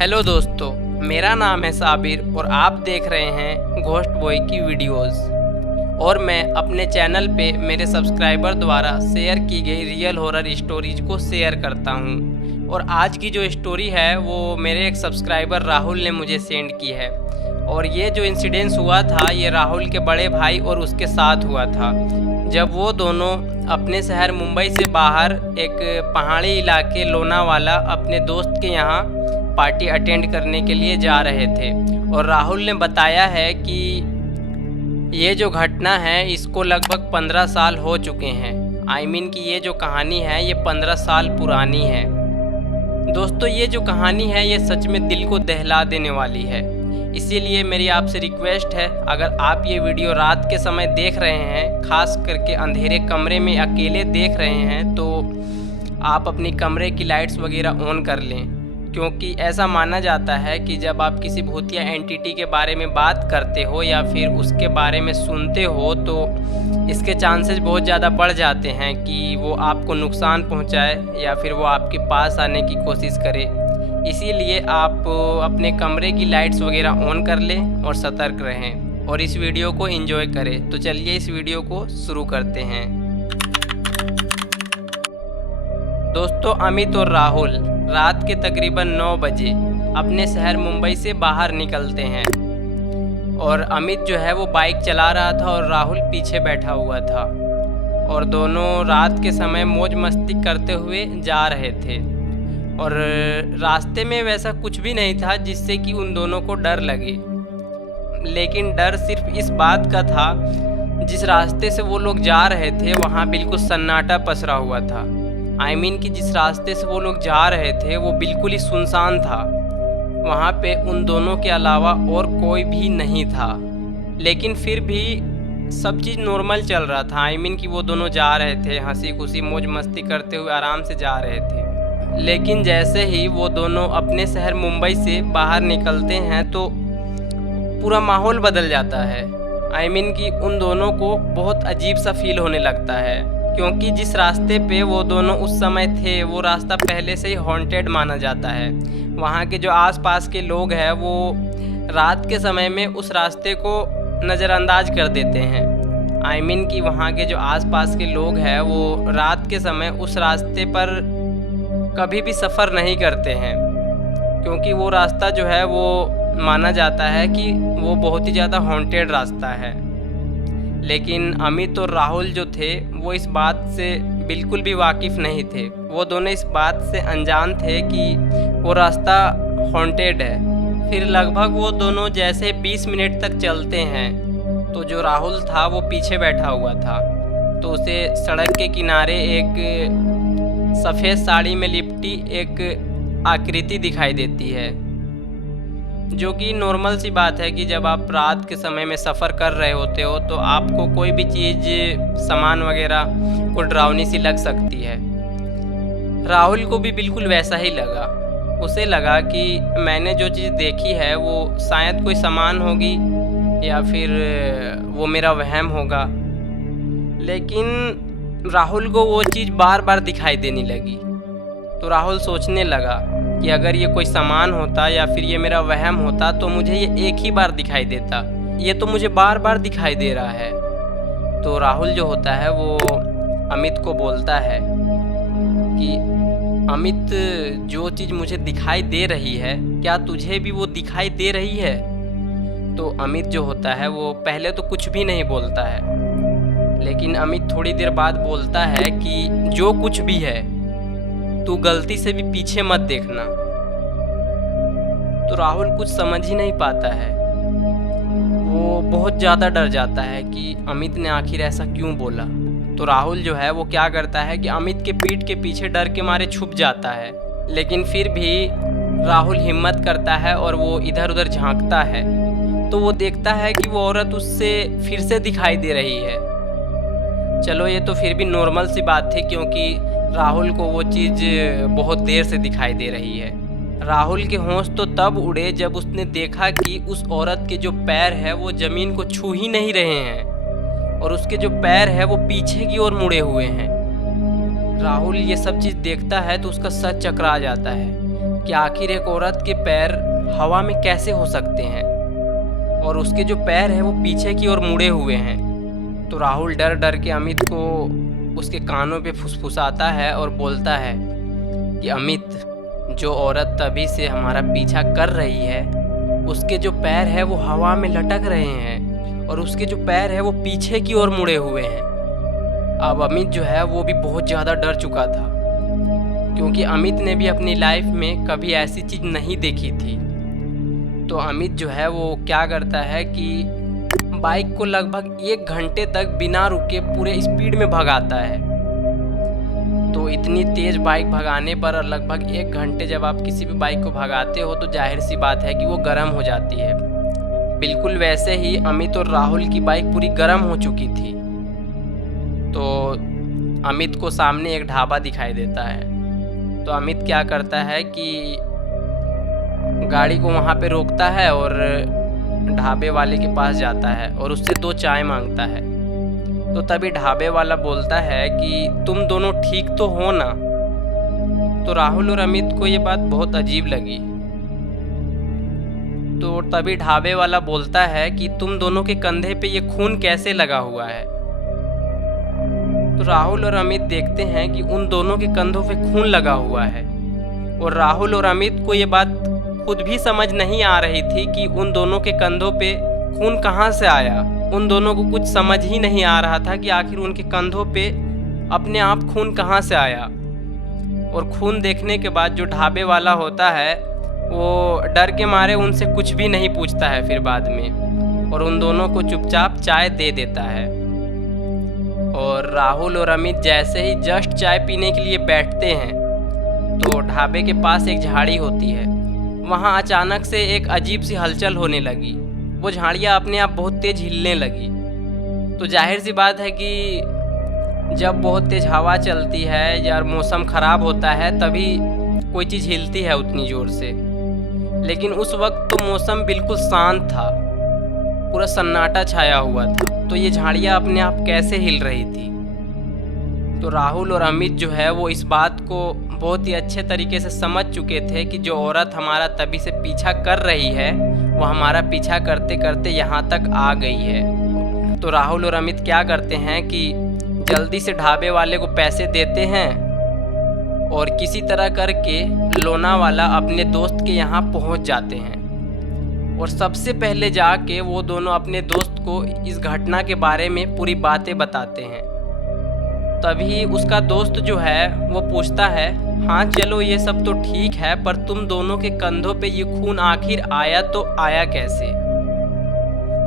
Hello दोस्तों, मेरा नाम है साबिर और आप देख रहे हैं घोस्ट बॉय की वीडियोस। और मैं अपने चैनल पे मेरे सब्सक्राइबर द्वारा शेयर की गई रियल हॉरर स्टोरीज को शेयर करता हूँ। और आज की जो स्टोरी है वो मेरे एक सब्सक्राइबर राहुल ने मुझे सेंड की है। और ये जो इंसिडेंस हुआ था ये राहुल के बड़े भाई और उसके साथ हुआ था, जब वो दोनों अपने शहर मुंबई से बाहर एक पहाड़ी इलाके लोनावाला अपने दोस्त के यहाँ पार्टी अटेंड करने के लिए जा रहे थे। और राहुल ने बताया है कि ये जो घटना है इसको लगभग 15 साल हो चुके हैं। कि ये जो कहानी है ये 15 साल पुरानी है। दोस्तों, ये जो कहानी है ये सच में दिल को दहला देने वाली है। इसीलिए मेरी आपसे रिक्वेस्ट है, अगर आप ये वीडियो रात के समय देख रहे हैं, खास करके अंधेरे कमरे में अकेले देख रहे हैं, तो आप अपनी कमरे की लाइट्स वगैरह ऑन कर लें। क्योंकि ऐसा माना जाता है कि जब आप किसी भूतिया एंटिटी के बारे में बात करते हो या फिर उसके बारे में सुनते हो तो इसके चांसेस बहुत ज़्यादा बढ़ जाते हैं कि वो आपको नुकसान पहुंचाए या फिर वो आपके पास आने की कोशिश करे। इसीलिए आप अपने कमरे की लाइट्स वगैरह ऑन कर लें और सतर्क रहें और इस वीडियो को एंजॉय करें। तो चलिए इस वीडियो को शुरू करते हैं। दोस्तों, अमित और राहुल रात के तकरीबन 9 बजे अपने शहर मुंबई से बाहर निकलते हैं। और अमित जो है वो बाइक चला रहा था और राहुल पीछे बैठा हुआ था। और दोनों रात के समय मौज मस्ती करते हुए जा रहे थे। और रास्ते में वैसा कुछ भी नहीं था जिससे कि उन दोनों को डर लगे। लेकिन डर सिर्फ इस बात का था, जिस रास्ते से वो लोग जा रहे थे वहाँ बिल्कुल सन्नाटा पसरा हुआ था। कि जिस रास्ते से वो लोग जा रहे थे वो बिल्कुल ही सुनसान था। वहाँ पे उन दोनों के अलावा और कोई भी नहीं था। लेकिन फिर भी सब चीज़ नॉर्मल चल रहा था। कि वो दोनों जा रहे थे, हंसी खुशी मौज मस्ती करते हुए आराम से जा रहे थे। लेकिन जैसे ही वो दोनों अपने शहर मुंबई से बाहर निकलते हैं तो पूरा माहौल बदल जाता है। कि उन दोनों को बहुत अजीब सा फील होने लगता है। क्योंकि जिस रास्ते पे वो दोनों उस समय थे वो रास्ता पहले से ही हॉन्टेड माना जाता है। वहाँ के जो आसपास के लोग हैं वो रात के समय में उस रास्ते को नज़रअंदाज कर देते हैं। कि वहाँ के जो आसपास के लोग हैं वो रात के समय उस रास्ते पर कभी भी सफ़र नहीं करते हैं। क्योंकि वो रास्ता जो है वो माना जाता है कि वो बहुत ही ज़्यादा हॉन्टेड रास्ता है। लेकिन अमित और राहुल जो थे वो इस बात से बिल्कुल भी वाकिफ़ नहीं थे। वो दोनों इस बात से अनजान थे कि वो रास्ता हॉन्टेड है। फिर लगभग वो दोनों जैसे 20 मिनट तक चलते हैं तो जो राहुल था वो पीछे बैठा हुआ था। तो उसे सड़क के किनारे एक सफ़ेद साड़ी में लिपटी एक आकृति दिखाई देती है, जो कि नॉर्मल सी बात है कि जब आप रात के समय में सफ़र कर रहे होते हो तो आपको कोई भी चीज़ सामान वगैरह को डरावनी सी लग सकती है। राहुल को भी बिल्कुल वैसा ही लगा। उसे लगा कि मैंने जो चीज़ देखी है वो शायद कोई सामान होगी या फिर वो मेरा वहम होगा। लेकिन राहुल को वो चीज़ बार बार दिखाई देने लगी। तो राहुल सोचने लगा कि अगर ये कोई सामान होता या फिर ये मेरा वहम होता तो मुझे ये एक ही बार दिखाई देता, ये तो मुझे बार बार दिखाई दे रहा है। तो राहुल जो होता है वो अमित को बोलता है कि अमित, जो चीज़ मुझे दिखाई दे रही है क्या तुझे भी वो दिखाई दे रही है? तो अमित जो होता है वो पहले तो कुछ भी नहीं बोलता है। लेकिन अमित थोड़ी देर बाद बोलता है कि जो कुछ भी है तू गलती से भी पीछे मत देखना। तो राहुल कुछ समझ ही नहीं पाता है। वो बहुत ज़्यादा डर जाता है कि अमित ने आखिर ऐसा क्यों बोला। तो राहुल जो है वो क्या करता है कि अमित के पीठ के पीछे डर के मारे छुप जाता है। लेकिन फिर भी राहुल हिम्मत करता है और वो इधर उधर झांकता है तो वो देखता है कि वो औरत उससे फिर से दिखाई दे रही है। चलो, ये तो फिर भी नॉर्मल सी बात थी क्योंकि राहुल को वो चीज़ बहुत देर से दिखाई दे रही है। राहुल के होश तो तब उड़े जब उसने देखा कि उस औरत के जो पैर है वो ज़मीन को छू ही नहीं रहे हैं और उसके जो पैर है वो पीछे की ओर मुड़े हुए हैं। राहुल ये सब चीज़ देखता है तो उसका सर चकरा जाता है कि आखिर एक औरत के पैर हवा में कैसे हो सकते हैं और उसके जो पैर हैं वो पीछे की ओर मुड़े हुए हैं। तो राहुल डर डर के अमित को उसके कानों पे फुसफुसाता है और बोलता है कि अमित, जो औरत तभी से हमारा पीछा कर रही है उसके जो पैर है वो हवा में लटक रहे हैं और उसके जो पैर है वो पीछे की ओर मुड़े हुए हैं। अब अमित जो है वो भी बहुत ज़्यादा डर चुका था, क्योंकि अमित ने भी अपनी लाइफ में कभी ऐसी चीज़ नहीं देखी थी। तो अमित जो है वो क्या करता है कि बाइक को लगभग 1 घंटे तक बिना रुके पूरे स्पीड में भगाता है। तो इतनी तेज़ बाइक भगाने पर लगभग 1 घंटे जब आप किसी भी बाइक को भगाते हो तो जाहिर सी बात है कि वो गर्म हो जाती है। बिल्कुल वैसे ही अमित और राहुल की बाइक पूरी गर्म हो चुकी थी। तो अमित को सामने एक ढाबा दिखाई देता है। तो अमित क्या करता है कि गाड़ी को वहाँ पे रोकता है और ढाबे वाले के पास जाता है और उससे 2 चाय मांगता है। तो तभी ढाबे वाला बोलता है कि तुम दोनों ठीक तो हो ना। तो राहुल और अमित को ये बात बहुत अजीब लगी। तो तभी ढाबे वाला बोलता है कि तुम दोनों के कंधे पे ये खून कैसे लगा हुआ है। तो राहुल और अमित देखते हैं कि उन दोनों के कंधों पे खून लगा हुआ है और राहुल और अमित को ये बात खुद भी समझ नहीं आ रही थी कि उन दोनों के कंधों पे खून कहाँ से आया। उन दोनों को कुछ समझ ही नहीं आ रहा था कि आखिर उनके कंधों पे अपने आप खून कहाँ से आया। और खून देखने के बाद जो ढाबे वाला होता है वो डर के मारे उनसे कुछ भी नहीं पूछता है फिर बाद में, और उन दोनों को चुपचाप चाय दे देता है। और राहुल और अमित जैसे ही जस्ट चाय पीने के लिए बैठते हैं तो ढाबे के पास एक झाड़ी होती है। वहाँ अचानक से एक अजीब सी हलचल होने लगी। वो झाड़ियाँ अपने आप बहुत तेज़ हिलने लगी। तो जाहिर सी बात है कि जब बहुत तेज़ हवा चलती है या मौसम ख़राब होता है तभी कोई चीज़ हिलती है उतनी ज़ोर से। लेकिन उस वक्त तो मौसम बिल्कुल शांत था, पूरा सन्नाटा छाया हुआ था। तो ये झाड़ियाँ अपने आप कैसे हिल रही थी। तो राहुल और अमित जो है वो इस बात को बहुत ही अच्छे तरीके से समझ चुके थे कि जो औरत हमारा तभी से पीछा कर रही है वो हमारा पीछा करते करते यहाँ तक आ गई है। तो राहुल और अमित क्या करते हैं कि जल्दी से ढाबे वाले को पैसे देते हैं और किसी तरह करके लोनावाला अपने दोस्त के यहाँ पहुँच जाते हैं। और सबसे पहले जाके वो दोनों अपने दोस्त को इस घटना के बारे में पूरी बातें बताते हैं। तभी उसका दोस्त जो है वो पूछता है, हाँ चलो ये सब तो ठीक है, पर तुम दोनों के कंधों पे ये खून आखिर आया तो आया कैसे।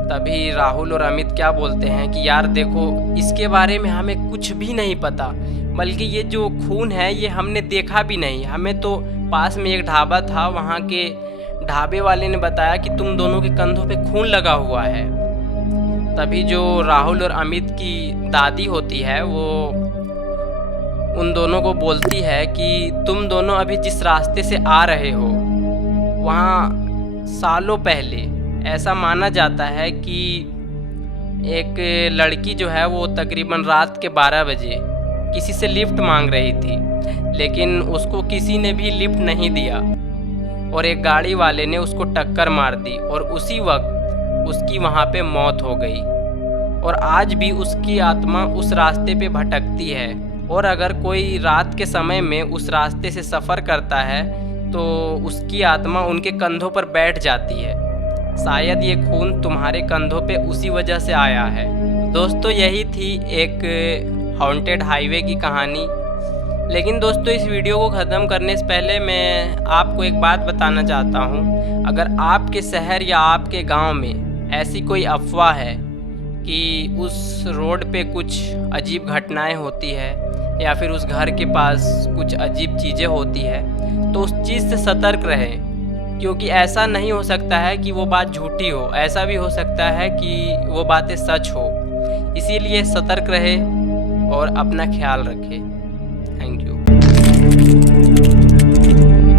तभी राहुल और अमित क्या बोलते हैं कि यार देखो, इसके बारे में हमें कुछ भी नहीं पता, बल्कि ये जो खून है ये हमने देखा भी नहीं। हमें तो पास में एक ढाबा था, वहाँ के ढाबे वाले ने बताया कि तुम दोनों के कंधों पे खून लगा हुआ है। तभी जो राहुल और अमित की दादी होती है वो उन दोनों को बोलती है कि तुम दोनों अभी जिस रास्ते से आ रहे हो वहाँ सालों पहले ऐसा माना जाता है कि एक लड़की जो है वो तकरीबन रात के 12 बजे किसी से लिफ्ट मांग रही थी, लेकिन उसको किसी ने भी लिफ्ट नहीं दिया और एक गाड़ी वाले ने उसको टक्कर मार दी और उसी वक्त उसकी वहाँ पे मौत हो गई। और आज भी उसकी आत्मा उस रास्ते पे भटकती है और अगर कोई रात के समय में उस रास्ते से सफ़र करता है तो उसकी आत्मा उनके कंधों पर बैठ जाती है। शायद ये खून तुम्हारे कंधों पे उसी वजह से आया है। दोस्तों यही थी एक हॉन्टेड हाईवे की कहानी। लेकिन दोस्तों इस वीडियो को ख़त्म करने से पहले मैं आपको एक बात बताना चाहता हूँ। अगर आपके शहर या आपके गांव में ऐसी कोई अफवाह है कि उस रोड पे कुछ अजीब घटनाएं होती है या फिर उस घर के पास कुछ अजीब चीज़ें होती है तो उस चीज़ से सतर्क रहें, क्योंकि ऐसा नहीं हो सकता है कि वो बात झूठी हो, ऐसा भी हो सकता है कि वो बातें सच हो। इसीलिए सतर्क रहें और अपना ख्याल रखें।